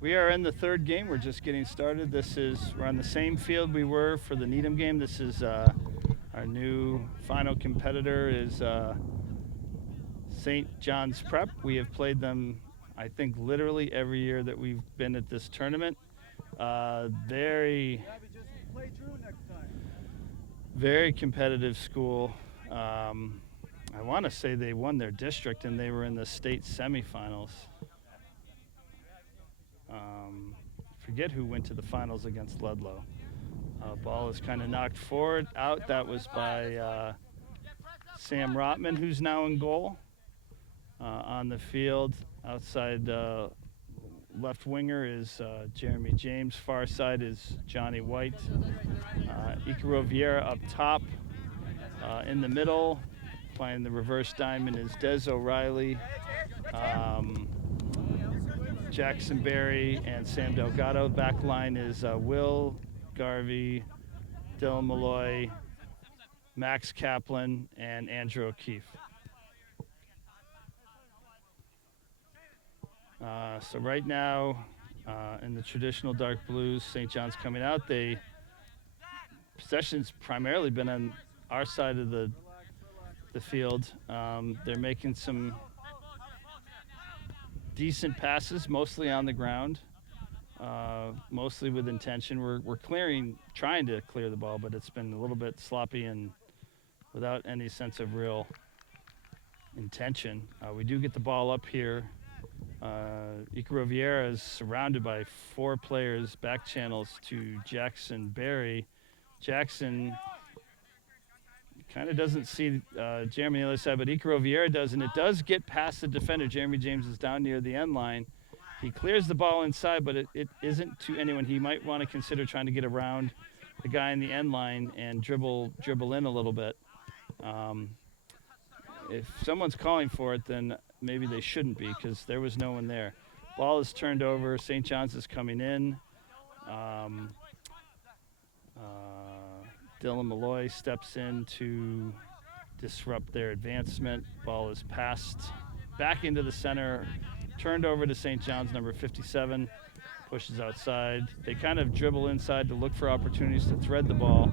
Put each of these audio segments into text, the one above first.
We are in the third game. We're just getting started. We're on the same field we were for the Needham game. This is our new final competitor is St. John's Prep. We have played them, I think, literally every year that we've been at this tournament. Very competitive school. I want to say they won their district and they were in the state semifinals. Forget who went to the finals against Ludlow. Ball is kind of knocked forward, out. That was by Sam Rotman, who's now in goal. On the field, outside left winger is Jeremy James. Far side is Johnny White. Icaro Vieira up top. In the middle, playing the reverse diamond is Des O'Reilly. Jackson Berry and Sam Delgado. Back line is Will Garvey, Dylan Malloy, Max Kaplan, and Andrew O'Keefe. So right now, in the traditional dark blues, St. John's coming out. Possession's primarily been on our side of the field. They're making some decent passes, mostly on the ground, mostly with intention. We're trying to clear the ball, but it's been a little bit sloppy and without any sense of real intention. We do get the ball up here. Icaro Vieira is surrounded by 4 players, back channels to Jackson Berry. Jackson kind of doesn't see Jeremy on the other side, but Icaro Vieira does, and it does get past the defender. Jeremy James is down near the end line. He clears the ball inside, but it isn't to anyone. He might want to consider trying to get around the guy in the end line and dribble in a little bit. If someone's calling for it, then maybe they shouldn't be, because there was no one there. Ball is turned over. St. John's is coming in. Dylan Malloy steps in to disrupt their advancement. Ball is passed back into the center, turned over to St. John's, number 57, pushes outside. They kind of dribble inside to look for opportunities to thread the ball.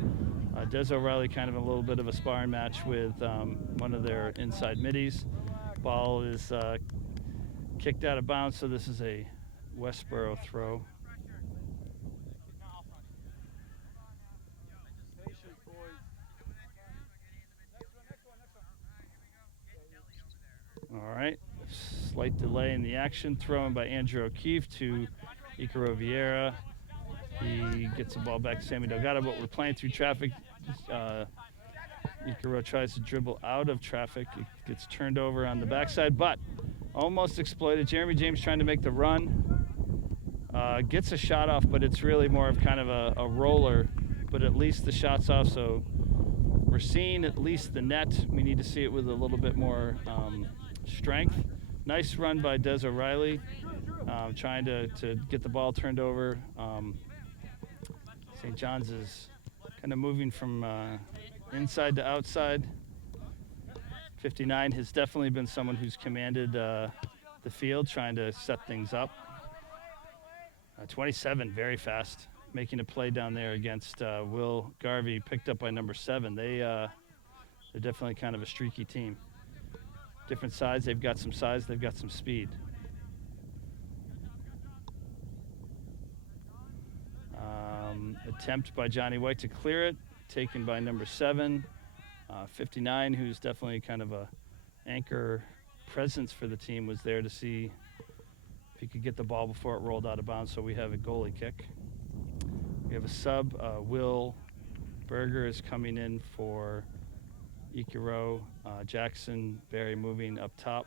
Des O'Reilly kind of a little bit of a sparring match with one of their inside middies. Ball is kicked out of bounds, so this is a Westborough throw. All right, slight delay in the action. Thrown by Andrew O'Keefe to Icaro Vieira. He gets the ball back to Sammy Delgado, but we're playing through traffic. Icaro tries to dribble out of traffic. It gets turned over on the backside, but almost exploited. Jeremy James trying to make the run. Gets a shot off, but it's really more of kind of a roller, but at least the shot's off, so we're seeing at least the net. We need to see it with a little bit more strength. Nice run by Des O'Reilly, trying to get the ball turned over. St. John's is kind of moving from inside to outside. 59 has definitely been someone who's commanded the field, trying to set things up. 27, very fast, making a play down there against Will Garvey, picked up by number 7. They're definitely kind of a streaky team. Different sides. They've got some size. They've got some speed. Attempt by Johnny White to clear it, taken by number 7. 59, who's definitely kind of a anchor presence for the team, was there to see if he could get the ball before it rolled out of bounds, so we have a goalie kick. We have a sub. Will Berger is coming in for Icaro. Jackson Berry moving up top.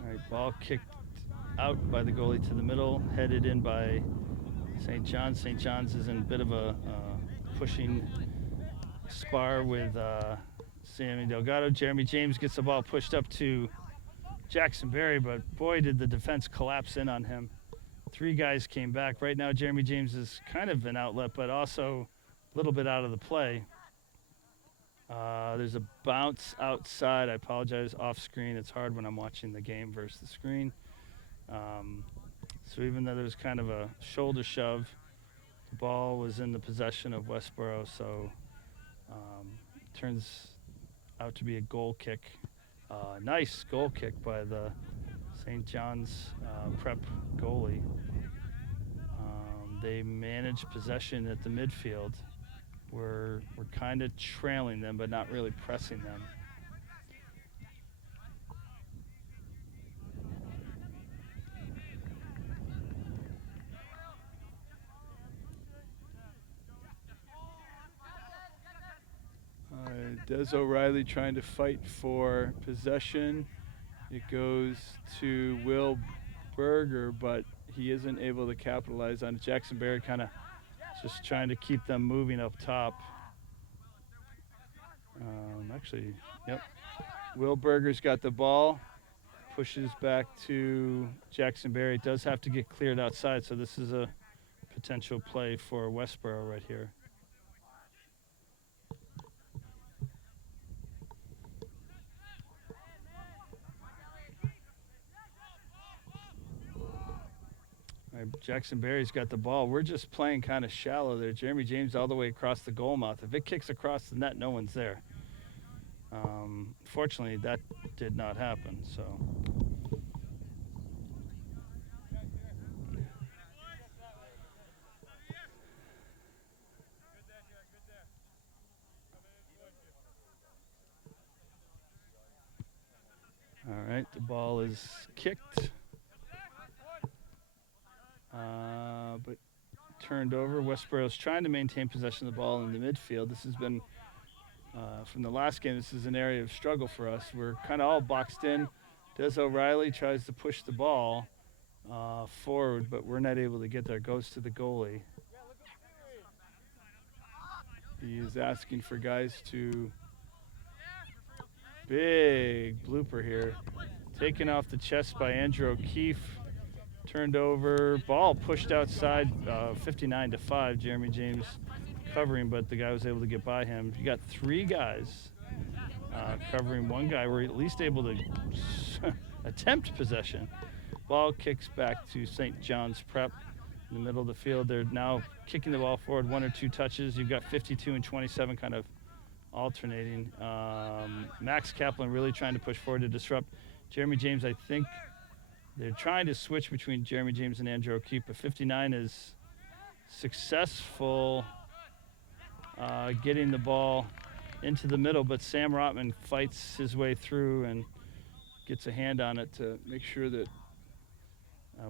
All right, ball kicked out by the goalie to the middle, headed in by St. John's. St. John's is in a bit of a pushing spar with Sammy Delgado. Jeremy James gets the ball pushed up to Jackson Berry, but boy, did the defense collapse in on him. 3 guys came back. Right now, Jeremy James is kind of an outlet, but also little bit out of the play. There's a bounce outside. I apologize, off screen. It's hard when I'm watching the game versus the screen. So even though there was kind of a shoulder shove, the ball was in the possession of Westborough. So turns out to be a goal kick. Nice goal kick by the St. John's prep goalie. They managed possession at the midfield. We're kind of trailing them, but not really pressing them. Des O'Reilly trying to fight for possession. It goes to Will Berger, but he isn't able to capitalize on it. Jackson Berry kind of just trying to keep them moving up top. Actually, yep. Will Berger's got the ball, pushes back to Jackson Berry. It does have to get cleared outside, so this is a potential play for Westborough right here. Jackson Berry's got the ball. We're just playing kind of shallow there. Jeremy James all the way across the goal mouth. If it kicks across the net, no one's there. Fortunately, that did not happen. So. All right, the ball is kicked. But turned over. Westborough's trying to maintain possession of the ball in the midfield. This has been, from the last game, this is an area of struggle for us. We're kind of all boxed in. Des O'Reilly tries to push the ball forward, but we're not able to get there. Goes to the goalie. He is asking for guys to... Big blooper here. Taken off the chest by Andrew O'Keefe. Turned over, ball pushed outside, 59-5. Jeremy James covering, but the guy was able to get by him. You got three guys covering one guy. We're at least able to attempt possession. Ball kicks back to St. John's Prep in the middle of the field. They're now kicking the ball forward, one or two touches. You've got 52 and 27 kind of alternating. Max Kaplan really trying to push forward to disrupt. Jeremy James, I think, they're trying to switch between Jeremy James and Andrew O'Keefe, but 59 is successful getting the ball into the middle, but Sam Rotman fights his way through and gets a hand on it to make sure that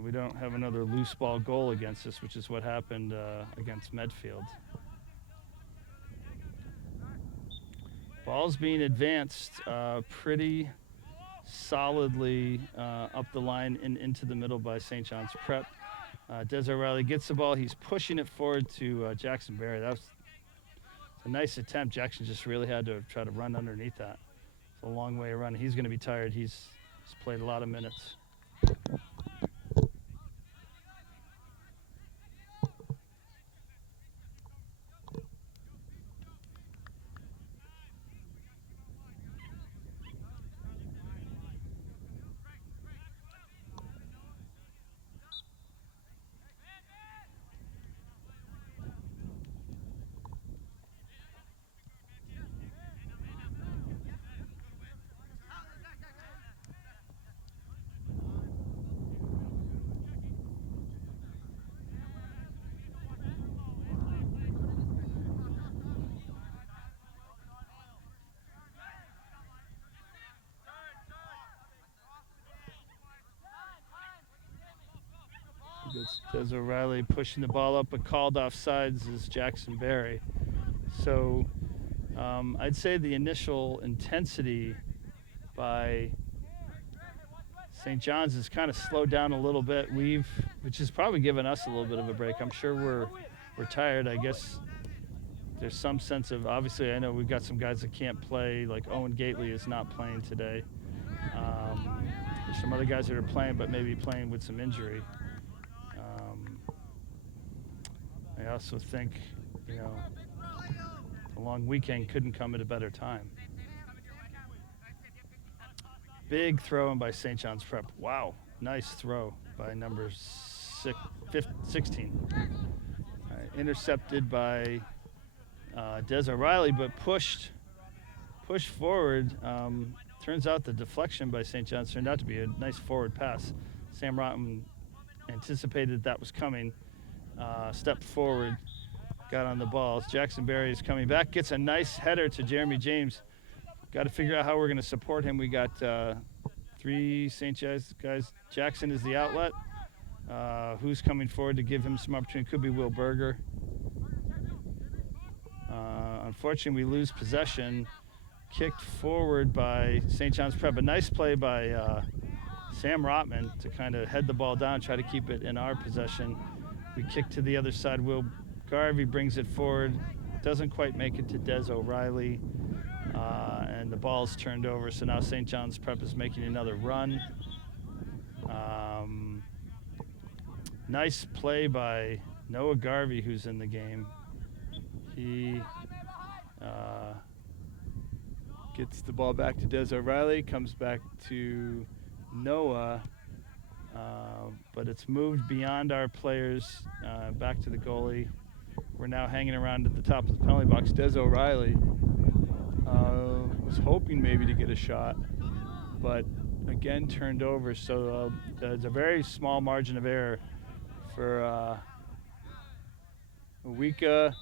we don't have another loose ball goal against us, which is what happened against Medfield. Ball's being advanced pretty solidly up the line and into the middle by St. John's Prep. Des O'Reilly gets the ball. He's pushing it forward to Jackson Berry. That was a nice attempt. Jackson just really had to try to run underneath that. It's a long way to run. He's going to be tired. He's played a lot of minutes. Des O'Reilly pushing the ball up, but called off sides is Jackson Berry. So I'd say the initial intensity by St. John's has kind of slowed down a little bit. Which has probably given us a little bit of a break. I'm sure we're tired. I guess there's some sense of, obviously I know we've got some guys that can't play, like Owen Gately is not playing today. There's some other guys that are playing, but maybe playing with some injury. I also think, The long weekend couldn't come at a better time. Big throw in by St. John's Prep. Wow, nice throw by number 16. Intercepted by Des O'Reilly, but pushed forward. Turns out the deflection by St. John's turned out to be a nice forward pass. Sam Rotman anticipated that was coming, stepped forward, got on the ball. Jackson Berry is coming back, gets a nice header to Jeremy James. Got to figure out how we're going to support him. We got 3 St. John's guys. Jackson is the outlet. Who's coming forward to give him some opportunity? Could be Will Berger. Unfortunately, we lose possession. Kicked forward by St. John's Prep. A nice play by Sam Rotman to kind of head the ball down, try to keep it in our possession. We kick to the other side. Will Garvey brings it forward. Doesn't quite make it to Des O'Reilly. And the ball's turned over, so now St. John's Prep is making another run. Nice play by Noah Garvey, who's in the game. He gets the ball back to Des O'Reilly, comes back to Noah, but it's moved beyond our players, back to the goalie. We're now hanging around at the top of the penalty box. Des O'Reilly was hoping maybe to get a shot, but again turned over, so there's a very small margin of error for Wika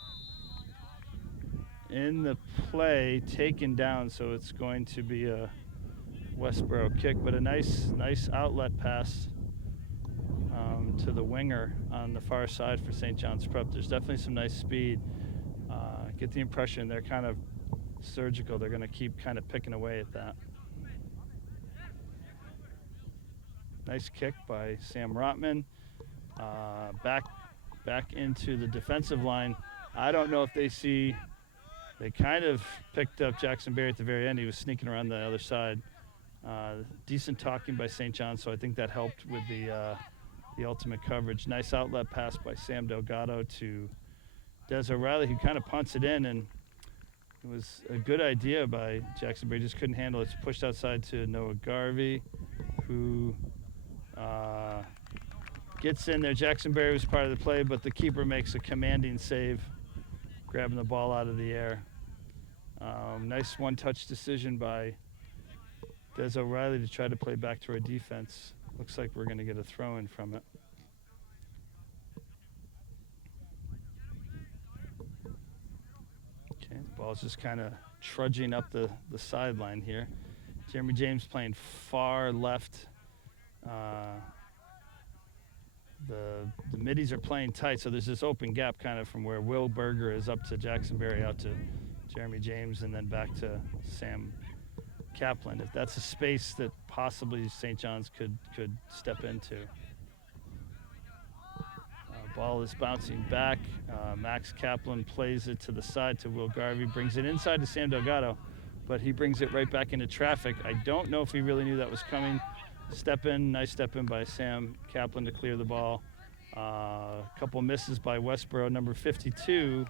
in the play, taken down, so it's going to be a Westborough kick, but a nice outlet pass to the winger on the far side for St. John's Prep. There's definitely some nice speed. Get the impression they're kind of surgical. They're going to keep kind of picking away at that. Nice kick by Sam Rotman. Back into the defensive line. I don't know if they kind of picked up Jackson Berry at the very end. He was sneaking around the other side. Decent talking by St. John, so I think that helped with the ultimate coverage. Nice outlet pass by Sam Delgado to Des O'Reilly, who kind of punts it in, and it was a good idea by Jackson Berry. Just couldn't handle it. It's pushed outside to Noah Garvey, who gets in there. Jackson Berry was part of the play, but the keeper makes a commanding save, grabbing the ball out of the air. Nice one-touch decision by Des O'Reilly to try to play back to our defense. Looks like we're going to get a throw-in from it. Okay, the ball's just kind of trudging up the sideline here. Jeremy James playing far left. The middies are playing tight, so there's this open gap kind of from where Will Berger is up to Jackson Berry, out to Jeremy James, and then back to Sam Kaplan. If that's a space that possibly St. John's could step into. Ball is bouncing back. Max Kaplan plays it to the side to Will Garvey, brings it inside to Sam Delgado, but he brings it right back into traffic. I don't know if he really knew that was coming. Nice step in by Sam Kaplan to clear the ball. A couple misses by Westborough. Number 52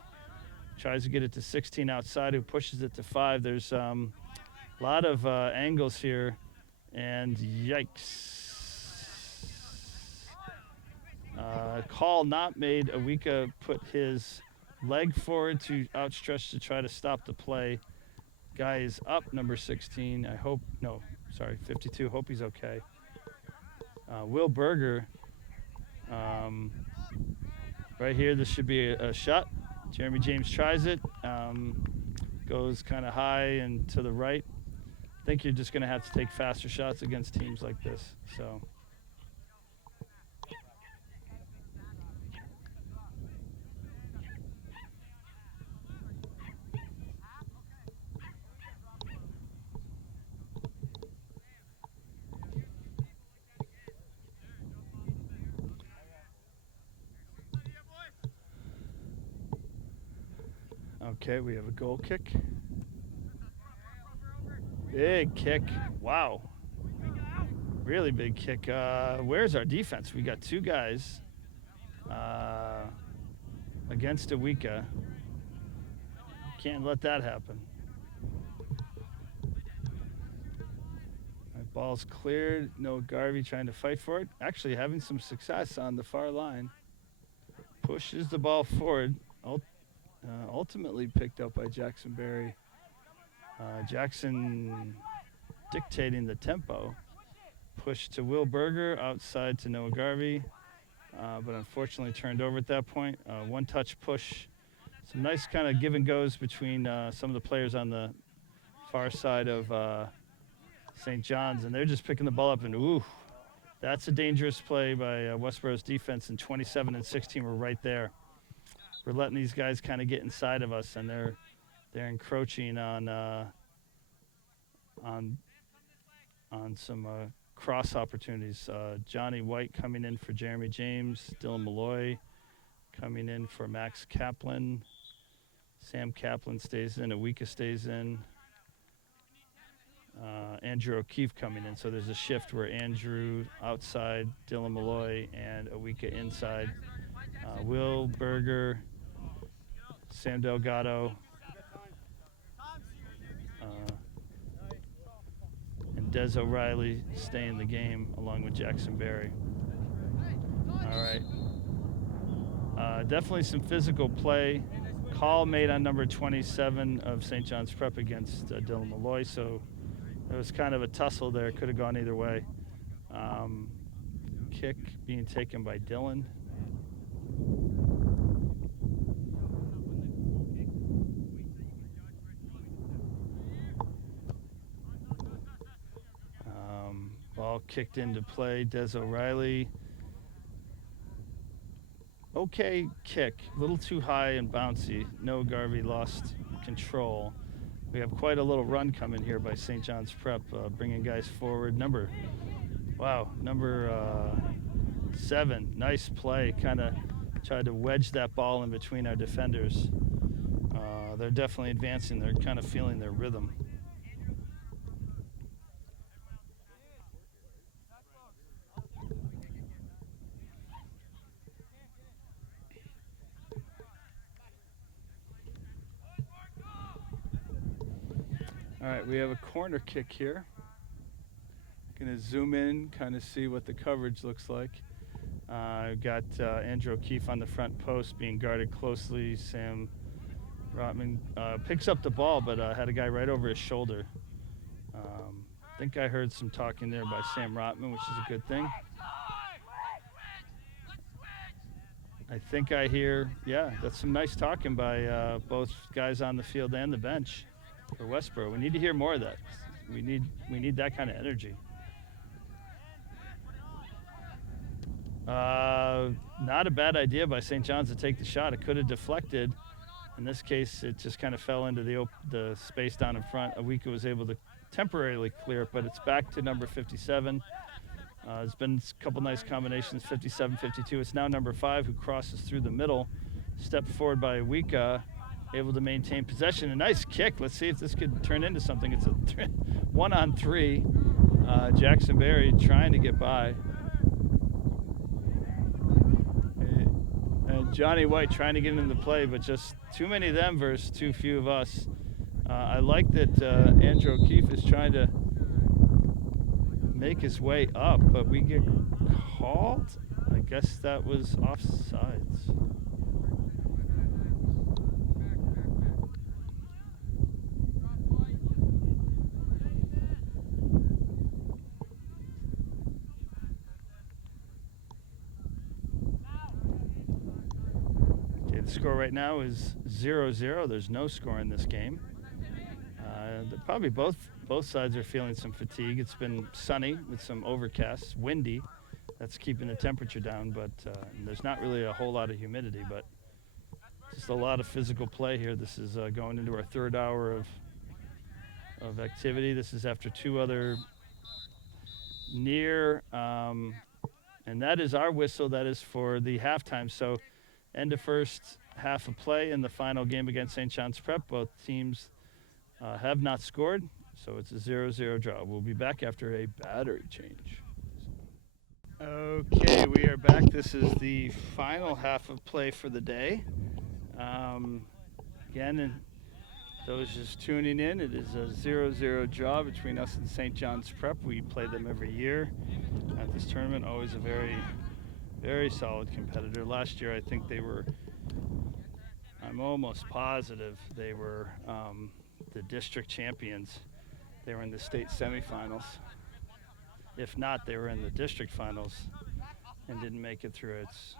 tries to get it to 16 outside, who pushes it to 5. There's a lot of angles here, and yikes. Call not made. Awika put his leg forward to outstretch to try to stop the play. Guy is up, number 16. 52. Hope he's okay. Will Berger, right here, this should be a shot. Jeremy James tries it, goes kind of high and to the right. I think you're just going to have to take faster shots against teams like this. So. Okay, we have a goal kick. Big kick. Wow. Really big kick. Where's our defense? We got 2 guys against Awika. Can't let that happen. Right, ball's cleared. Noah Garvey trying to fight for it. Actually having some success on the far line. Pushes the ball forward. Ultimately picked up by Jackson Berry. Jackson dictating the tempo. Push to Will Berger, outside to Noah Garvey, but unfortunately turned over at that point. One-touch push. Some nice kind of give and goes between some of the players on the far side of St. John's, and they're just picking the ball up, and ooh, that's a dangerous play by Westborough's defense, and 27 and 16 were right there. We're letting these guys kind of get inside of us, and they're encroaching on some cross opportunities. Johnny White coming in for Jeremy James, Dylan Malloy coming in for Max Kaplan. Sam Kaplan stays in, Awika stays in. Andrew O'Keefe coming in. So there's a shift where Andrew outside, Dylan Malloy, and Awika inside. Will Berger, Sam Delgado, and Des O'Reilly stay in the game along with Jackson Berry. All right. Definitely some physical play. Call made on number 27 of St. John's Prep against Dylan Malloy, so it was kind of a tussle there. Could have gone either way. Kick being taken by Dylan. Ball kicked into play. Des O'Reilly. Okay kick, a little too high and bouncy. Noah Garvey lost control. We have quite a little run coming here by St. John's Prep, bringing guys forward. Number 7, nice play. Kind of tried to wedge that ball in between our defenders. They're definitely advancing. They're kind of feeling their rhythm. All right, we have a corner kick here. Gonna zoom in, kind of see what the coverage looks like. I've got Andrew O'Keefe on the front post being guarded closely. Sam Rotman picks up the ball, but had a guy right over his shoulder. I think I heard some talking there by Sam Rotman, which is a good thing. I think I hear, yeah, that's some nice talking by both guys on the field and the bench for Westborough. We need to hear more of that. We need that kind of energy. Not a bad idea by St. John's to take the shot. It could have deflected. In this case, it just kind of fell into the space down in front. Awika was able to temporarily clear it, but it's back to number 57. There's been a couple nice combinations, 57, 52. It's now number 5 who crosses through the middle. Step forward by Awika, able to maintain possession. A nice kick. Let's see if this could turn into something. It's a 1-on-3. Jackson Berry trying to get by. And Johnny White trying to get into the play, but just too many of them versus too few of us. I like that Andrew O'Keefe is trying to make his way up, but we get called. I guess that was offsides. Okay, the score right now is 0-0. There's no score in this game. Probably both sides are feeling some fatigue. It's been sunny with some overcasts, windy. That's keeping the temperature down, but there's not really a whole lot of humidity, but just a lot of physical play here. This is going into our third hour of activity. This is after 2 other near, and that is our whistle. That is for the halftime. So end of first half of play in the final game against St. John's Prep. Both teams have not scored, so it's a 0-0 draw. We'll be back after a battery change. Okay, we are back. This is the final half of play for the day. Again, Those just tuning in, it is a 0-0 draw between us and St. John's Prep. We play them every year at this tournament. Always a very, very solid competitor. Last year, I think they were, I'm almost positive they were the district champions. They were in the state semifinals. If not, they were in the district finals and didn't make it through. It's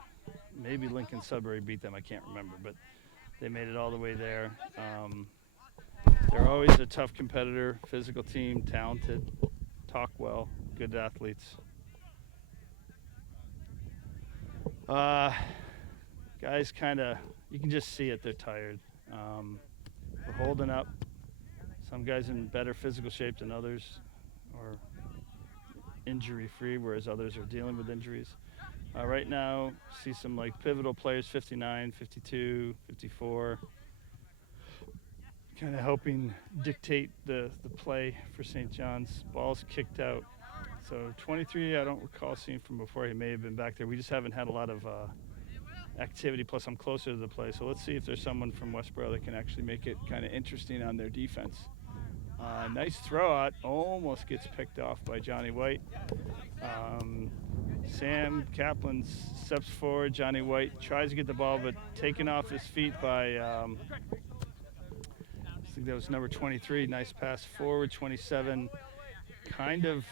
maybe Lincoln Sudbury beat them, I can't remember, but they made it all the way there. They're always a tough competitor, physical team, talented, talk well, good athletes. Guys kind of, you can just see it, they're tired. We're holding up. Some guys in better physical shape than others, or injury-free, whereas others are dealing with injuries. Right now, see some like pivotal players, 59, 52, 54, kind of helping dictate the play for St. John's. Ball's kicked out. So 23, I don't recall seeing from before. He may have been back there. We just haven't had a lot of activity, plus I'm closer to the play. So let's see if there's someone from Westborough that can actually make it kind of interesting on their defense. Nice throw out, almost gets picked off by Johnny White. Sam Kaplan steps forward. Johnny White tries to get the ball, but taken off his feet by, I think that was number 23. Nice pass forward. 27, kind of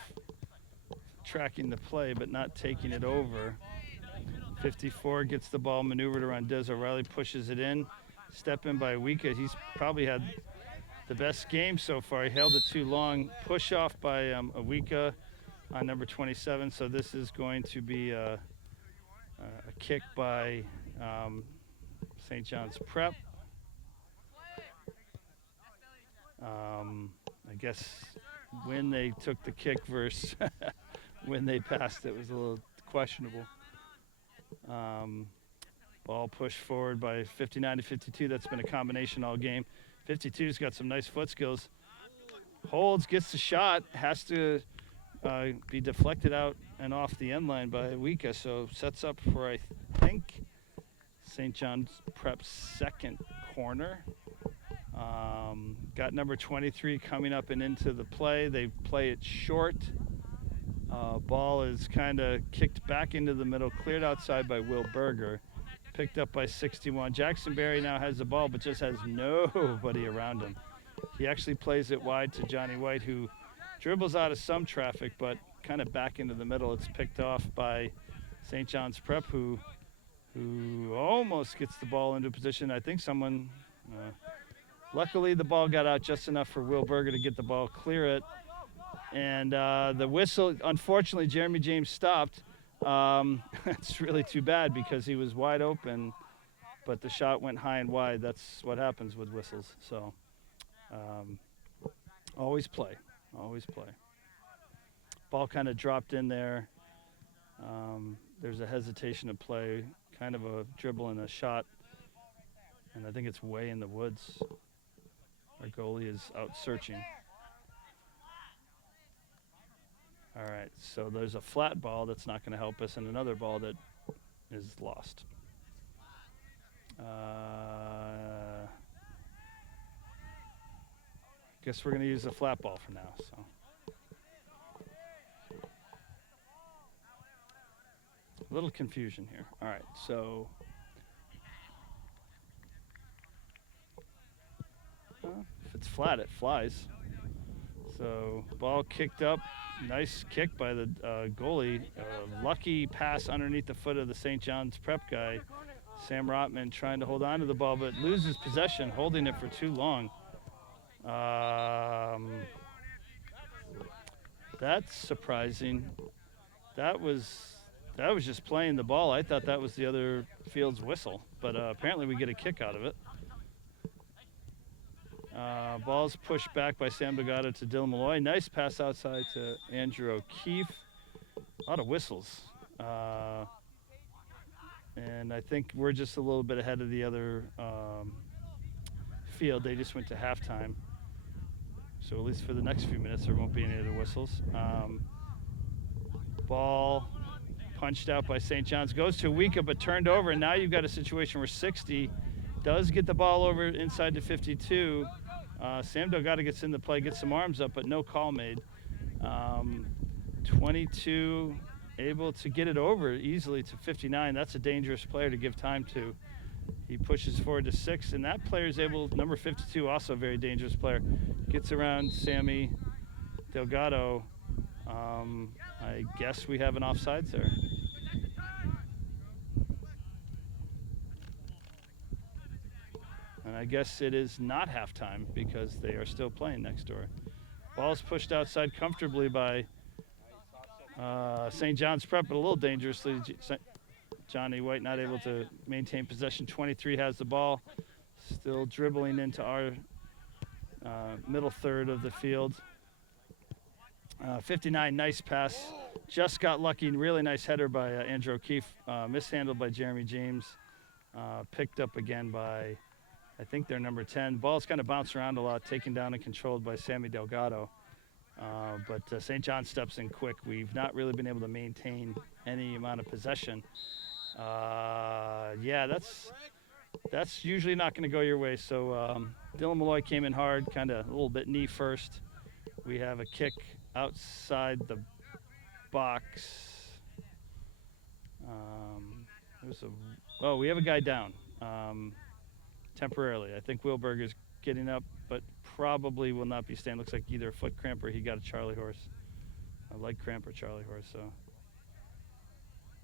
tracking the play, but not taking it over. 54 gets the ball maneuvered around Des O'Reilly, pushes it in. Step in by Wika. He's probably had the best game so far. He held it too long. Push off by Awika on number 27. So this is going to be a kick by St. John's Prep. I guess when they took the kick versus when they passed it was a little questionable. Ball pushed forward by 59 to 52. That's been a combination all game. 52's got some nice foot skills. Holds, gets the shot, has to be deflected out and off the end line by Wika, so sets up for, I think, St. John's Prep's second corner. Got number 23 coming up and into the play. They play it short. Ball is kind of kicked back into the middle, cleared outside by Will Berger. Picked up by 61. Jackson Berry now has the ball, but just has nobody around him. He actually plays it wide to Johnny White, who dribbles out of some traffic, but kind of back into the middle. It's picked off by St. John's Prep, who almost gets the ball into position. I think someone, luckily the ball got out just enough for Will Berger to get the ball, clear it. And the whistle, unfortunately, Jeremy James stopped. It's really too bad because he was wide open, but the shot went high and wide. That's what happens with whistles. So always play, always play. Ball kind of dropped in there. There's a hesitation to play, kind of a dribble and a shot, and I think it's way in the woods. Our goalie is out searching. All right, so there's a flat ball that's not going to help us and another ball that is lost. Guess we're going to use the flat ball for now. So a little confusion here. All right, so if it's flat, it flies. So ball kicked up. Nice kick by the goalie. Lucky pass underneath the foot of the St. John's Prep guy. Sam Rotman trying to hold on to the ball, but loses possession, holding it for too long. That's surprising. That was just playing the ball. I thought that was the other field's whistle, but apparently we get a kick out of it. Ball's pushed back by Sam Delgado to Dylan Malloy. Nice pass outside to Andrew O'Keefe. A lot of whistles. And I think we're just a little bit ahead of the other field. They just went to halftime. So at least for the next few minutes, there won't be any other whistles. Ball punched out by St. John's. Goes to Wika, but turned over. And now you've got a situation where 60 does get the ball over inside to 52. Sam Delgado gets in the play, gets some arms up, but no call made. 22 able to get it over easily to 59. That's a dangerous player to give time to. He pushes forward to 6, and that player is able, number 52, also a very dangerous player, gets around Sammy Delgado. I guess we have an offsides there. And I guess it is not halftime because they are still playing next door. Ball's pushed outside comfortably by St. John's Prep, but a little dangerously. Johnny White not able to maintain possession. 23 has the ball, still dribbling into our middle third of the field. 59, nice pass. Just got lucky. Really nice header by Andrew O'Keefe. Mishandled by Jeremy James. Picked up again by, I think they're number 10. Ball's kind of bounced around a lot, taken down and controlled by Sammy Delgado. But St. John steps in quick. We've not really been able to maintain any amount of possession. Yeah, that's usually not going to go your way. So Dylan Malloy came in hard, kind of a little bit knee first. We have a kick outside the box. We have a guy down temporarily. I think Wilberg is getting up, but probably will not be staying. Looks like either a foot cramp or he got a Charlie horse. A leg cramp or Charlie horse, so.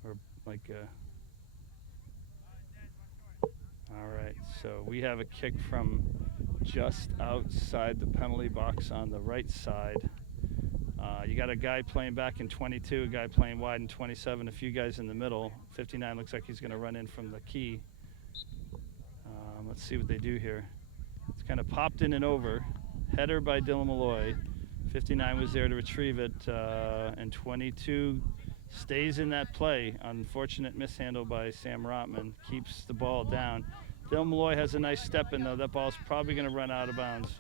Or like all right, so we have a kick from just outside the penalty box on the right side. You got a guy playing back in 22, a guy playing wide in 27, a few guys in the middle. 59 looks like he's going to run in from the key. Let's see what they do here. It's kind of popped in and over. Header by Dylan Malloy. 59 was there to retrieve it, and 22 stays in that play. Unfortunate mishandle by Sam Rotman. Keeps the ball down. Dylan Malloy has a nice step in, though. That ball's probably going to run out of bounds.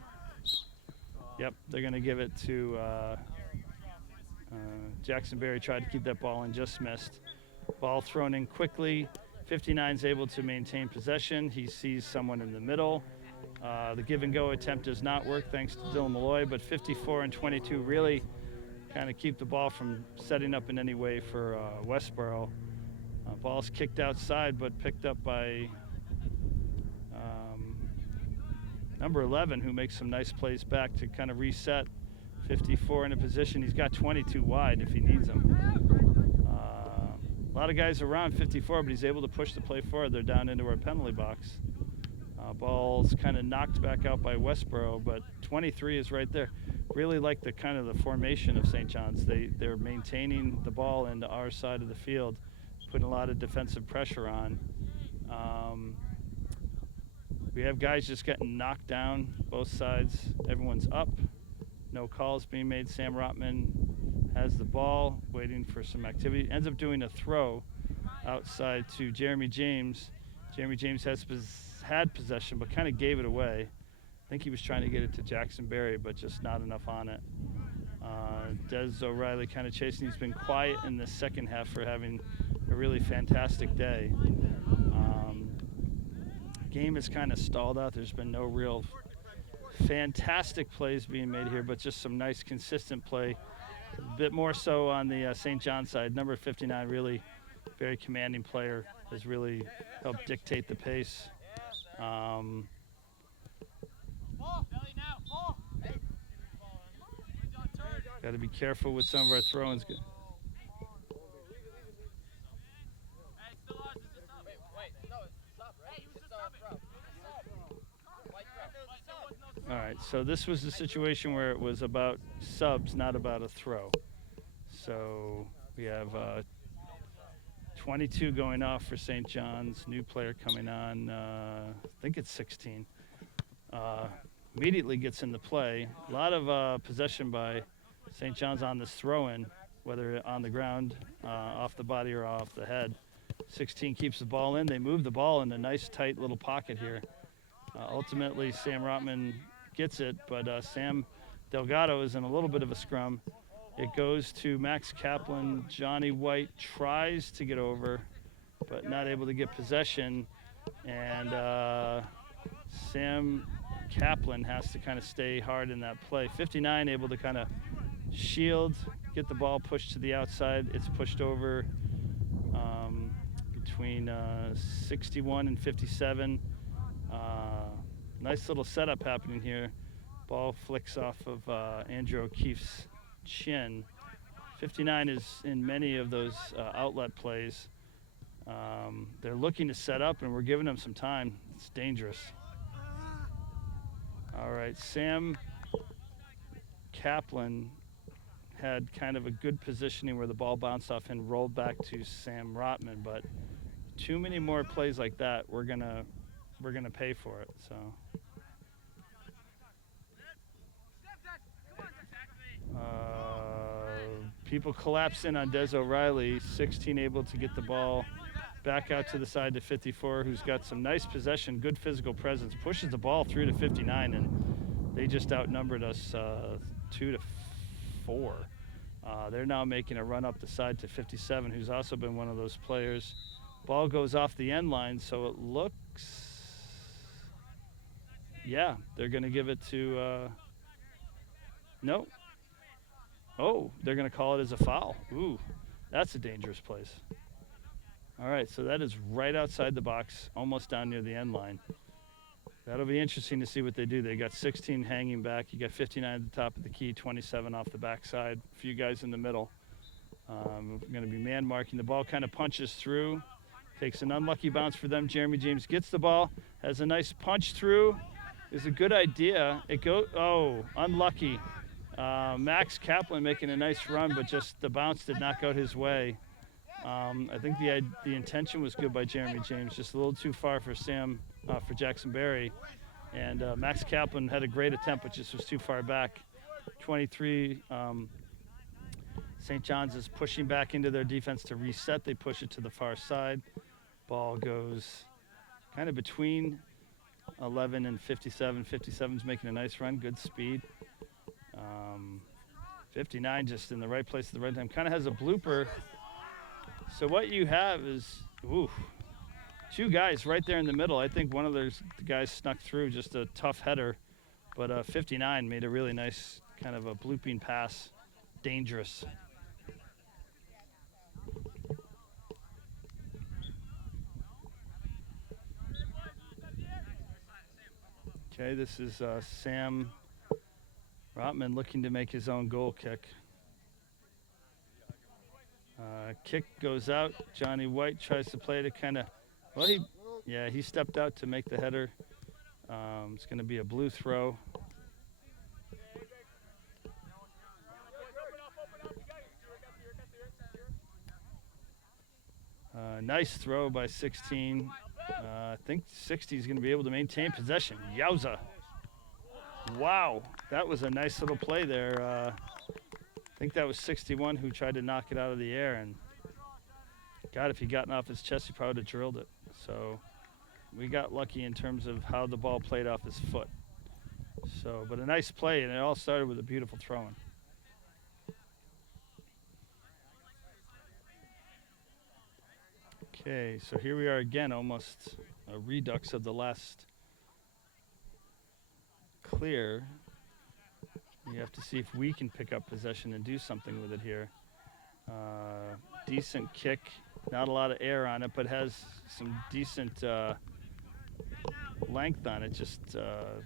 Yep, they're going to give it to Jackson Berry. Tried to keep that ball in, just missed. Ball thrown in quickly. 59's able to maintain possession. He sees someone in the middle. The give and go attempt does not work thanks to Dylan Malloy, but 54 and 22 really kind of keep the ball from setting up in any way for Westborough. Ball's kicked outside, but picked up by number 11, who makes some nice plays back to kind of reset. 54 in a position. He's got 22 wide if he needs them. A lot of guys around 54, but he's able to push the play forward. They're down into our penalty box. Ball's kind of knocked back out by Westborough, but 23 is right there. Really like the kind of the formation of St. John's. They're maintaining the ball into our side of the field, putting a lot of defensive pressure on. We have guys just getting knocked down, both sides. Everyone's up. No calls being made. Sam Rotman has the ball, waiting for some activity. Ends up doing a throw outside to Jeremy James. Jeremy James had possession, but kind of gave it away. I think he was trying to get it to Jackson Berry, but just not enough on it. Des O'Reilly kind of chasing. He's been quiet in the second half for having a really fantastic day. Game is kind of stalled out. There's been no real fantastic plays being made here, but just some nice consistent play. A bit more so on the St. John side. Number 59, really very commanding player, has really helped dictate the pace. Got to be careful with some of our throw-ins. All right, so this was the situation where it was about subs, not about a throw. So we have 22 going off for St. John's, new player coming on, I think it's 16. Immediately gets into play. A lot of possession by St. John's on this throw-in, whether on the ground, off the body, or off the head. 16 keeps the ball in. They move the ball in a nice, tight little pocket here. Ultimately, Sam Rotman gets it, but Sam Delgado is in a little bit of a scrum. It goes to Max Kaplan. Johnny White tries to get over, but not able to get possession. And Sam Kaplan has to kind of stay hard in that play. 59 able to kind of shield, get the ball pushed to the outside. It's pushed over between 61 and 57. Nice little setup happening here. Ball flicks off of Andrew O'Keefe's chin. 59 is in many of those outlet plays. They're looking to set up, and we're giving them some time. It's dangerous. All right, Sam Kaplan had kind of a good positioning where the ball bounced off and rolled back to Sam Rotman, but too many more plays like that, we're gonna pay for it. So. People collapse in on Des O'Reilly. 16 able to get the ball back out to the side to 54, who's got some nice possession, good physical presence, pushes the ball through to 59, and they just outnumbered us 2-4. They're now making a run up the side to 57, who's also been one of those players. Ball goes off the end line, so it looks, yeah, they're going to give it to, no. Oh, they're going to call it as a foul. Ooh, that's a dangerous place. All right, so that is right outside the box, almost down near the end line. That'll be interesting to see what they do. They got 16 hanging back. You got 59 at the top of the key, 27 off the backside. A few guys in the middle. We're going to be man marking. The ball kind of punches through. Takes an unlucky bounce for them. Jeremy James gets the ball, has a nice punch through. Is a good idea. It goes, oh, unlucky. Max Kaplan making a nice run, but just the bounce did not go his way. I think the intention was good by Jeremy James, just a little too far for for Jackson Berry. And Max Kaplan had a great attempt, but just was too far back. 23, St. John's is pushing back into their defense to reset. They push it to the far side. Ball goes kind of between 11 and 57. 57's making a nice run, good speed. 59 just in the right place at the right time. Kind of has a blooper. So what you have is, ooh, two guys right there in the middle. I think one of those guys snuck through, just a tough header. But 59 made a really nice kind of a blooping pass. Dangerous. Okay, this is Sam Rotman looking to make his own goal kick. Kick goes out. Johnny White tries to play it. Kind of, well, he stepped out to make the header. It's going to be a blue throw. Nice throw by 16. I think 60 is going to be able to maintain possession. Yowza. Wow, that was a nice little play there. I think that was 61 who tried to knock it out of the air, and God, if he'd gotten off his chest, he probably would have drilled it. So we got lucky in terms of how the ball played off his foot. So, but a nice play, and it all started with a beautiful throw-in. Okay, so here we are again, almost a redux of the last clear. You have to see if we can pick up possession and do something with it here. Decent kick, not a lot of air on it, but has some decent length on it. Just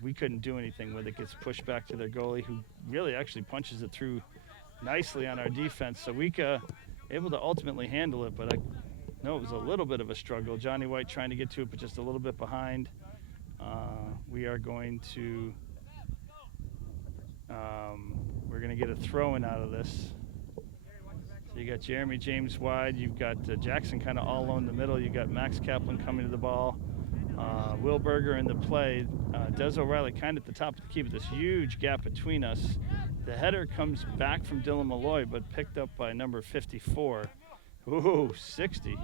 we couldn't do anything with it. Gets pushed back to their goalie, who really actually punches it through nicely on our defense. So Wika able to ultimately handle it, but I know it was a little bit of a struggle. Johnny White trying to get to it, but just a little bit behind. We are going to we're going to get a throw-in out of this. So you got Jeremy James wide. You've got Jackson kind of all alone in the middle. You got Max Kaplan coming to the ball. Will Berger in the play. Des O'Reilly kind of at the top of the key with this huge gap between us. The header comes back from Dylan Malloy, but picked up by number 54. Ooh, 60.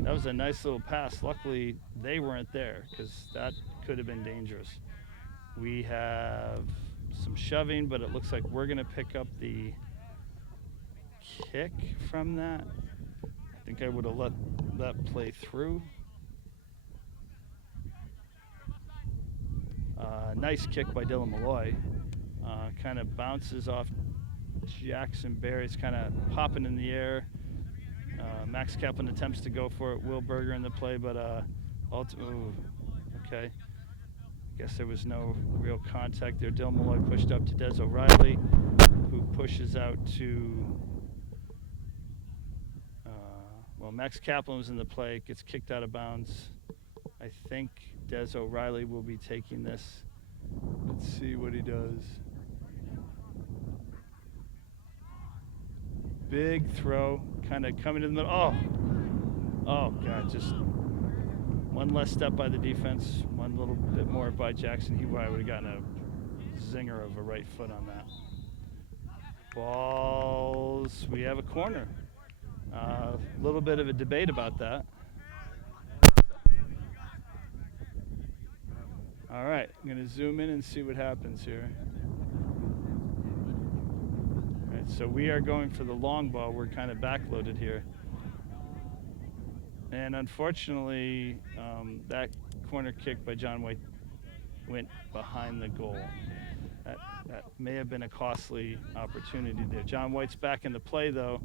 That was a nice little pass. Luckily, they weren't there because that could have been dangerous. We have some shoving, but it looks like we're going to pick up the kick from that. I think I would have let that play through. Nice kick by Dylan Malloy. Kind of bounces off Jackson Berry's kind of popping in the air. Max Kaplan attempts to go for it. Will Berger in the play, but okay. Guess there was no real contact there. Dylan Malloy pushed up to Des O'Reilly, who pushes out to, Max Kaplan was in the play, gets kicked out of bounds. I think Des O'Reilly will be taking this. Let's see what he does. Big throw, kind of coming to the middle. Oh, God, just one less step by the defense, one little bit more by Jackson. He probably would have gotten a zinger of a right foot on that. Balls, we have a corner. A little bit of a debate about that. All right, I'm going to zoom in and see what happens here. All right, so we are going for the long ball. We're kind of backloaded here. And unfortunately, that corner kick by John White went behind the goal. That may have been a costly opportunity there. John White's back in the play, though.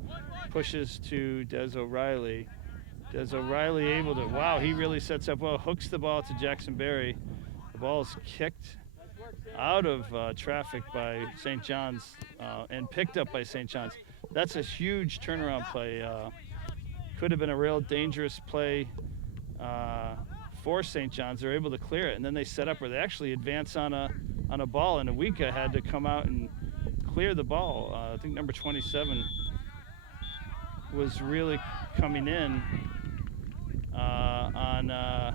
Pushes to Des O'Reilly. Des O'Reilly able to, wow, he really sets up well. Hooks the ball to Jackson Berry. The ball is kicked out of traffic by St. John's and picked up by St. John's. That's a huge turnaround play. Could have been a real dangerous play for St. John's. They're able to clear it, and then they set up where they actually advance on a ball, and Awika had to come out and clear the ball. I think number 27 was really coming in on I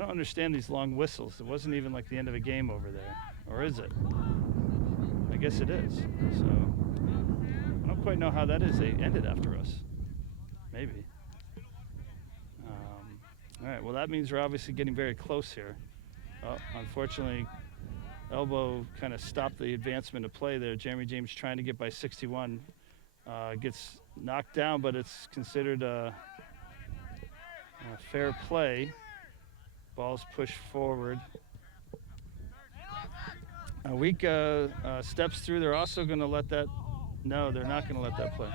don't understand these long whistles. It wasn't even like the end of a game over there, or is it? I guess it is. So I don't quite know how that is. They ended after us. Maybe. All right, well, that means we're obviously getting very close here. Oh, unfortunately, elbow kind of stopped the advancement of play there. Jeremy James trying to get by 61. Gets knocked down, but it's considered a fair play. Ball's pushed forward. Awika steps through. They're also going to let that. No, they're not going to let that play.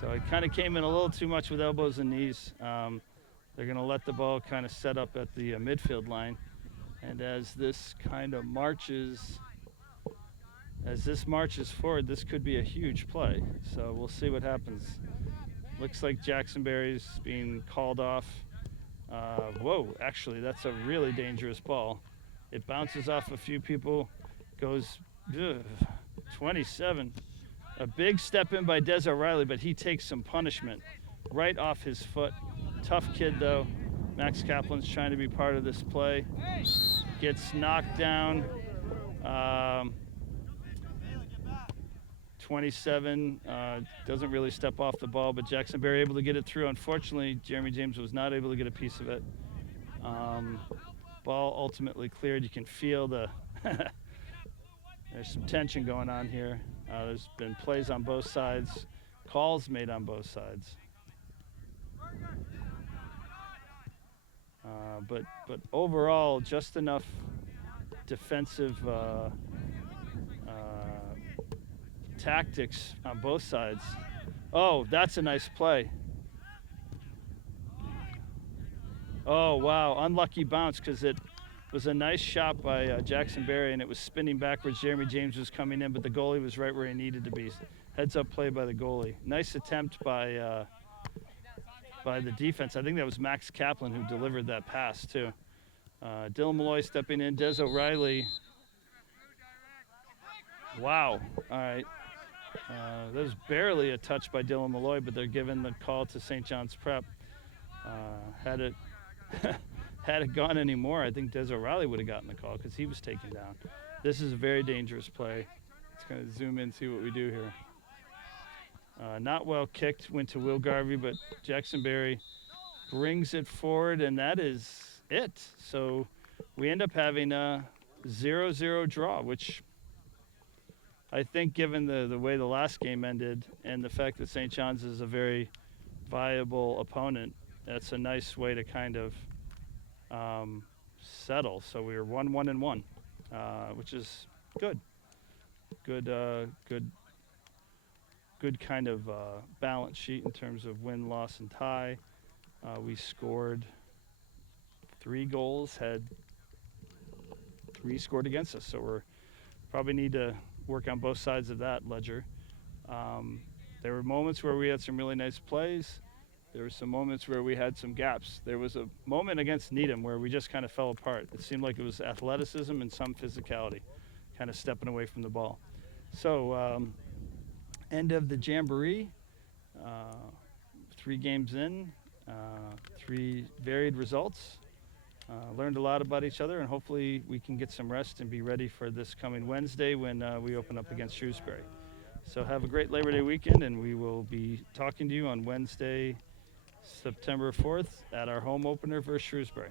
So it kind of came in a little too much with elbows and knees. They're going to let the ball kind of set up at the midfield line. And as this kind of marches, forward, this could be a huge play. So we'll see what happens. Looks like Jackson Berry's being called off. Whoa, actually, that's a really dangerous ball. It bounces off a few people, goes 27. A big step in by Des O'Reilly, but he takes some punishment right off his foot. Tough kid, though. Max Kaplan's trying to be part of this play. Gets knocked down. 27 doesn't really step off the ball, but Jackson Berry able to get it through. Unfortunately, Jeremy James was not able to get a piece of it. Ball ultimately cleared. You can feel there's some tension going on here. There's been plays on both sides, calls made on both sides. But overall, just enough defensive tactics on both sides. Oh, that's a nice play. Oh, wow, unlucky bounce because it was a nice shot by Jackson Berry, and it was spinning backwards. Jeremy James was coming in, but the goalie was right where he needed to be. Heads up play by the goalie. Nice attempt by the defense. I think that was Max Kaplan who delivered that pass too. Dylan Malloy stepping in. Des O'Reilly. Wow. All right. That was barely a touch by Dylan Malloy, but they're giving the call to St. John's Prep. Had it gone any more, I think Des O'Reilly would have gotten the call because he was taken down. This is a very dangerous play. Let's kind of zoom in and see what we do here. Not well kicked, went to Will Garvey, but Jackson Berry brings it forward, and that is it. So we end up having a 0-0 draw, which I think given the way the last game ended and the fact that St. John's is a very viable opponent, that's a nice way to kind of settle. So we were 1-1-1, which is good. Good kind of balance sheet in terms of win, loss, and tie. We scored 3 goals, had 3 scored against us. So we're probably need to work on both sides of that ledger. There were moments where we had some really nice plays. There were some moments where we had some gaps. There was a moment against Needham where we just kind of fell apart. It seemed like it was athleticism and some physicality, kind of stepping away from the ball. So end of the Jamboree, 3 games in, 3 varied results. Learned a lot about each other, and hopefully we can get some rest and be ready for this coming Wednesday when we open up against Shrewsbury. So have a great Labor Day weekend, and we will be talking to you on Wednesday, September 4th at our home opener versus Shrewsbury.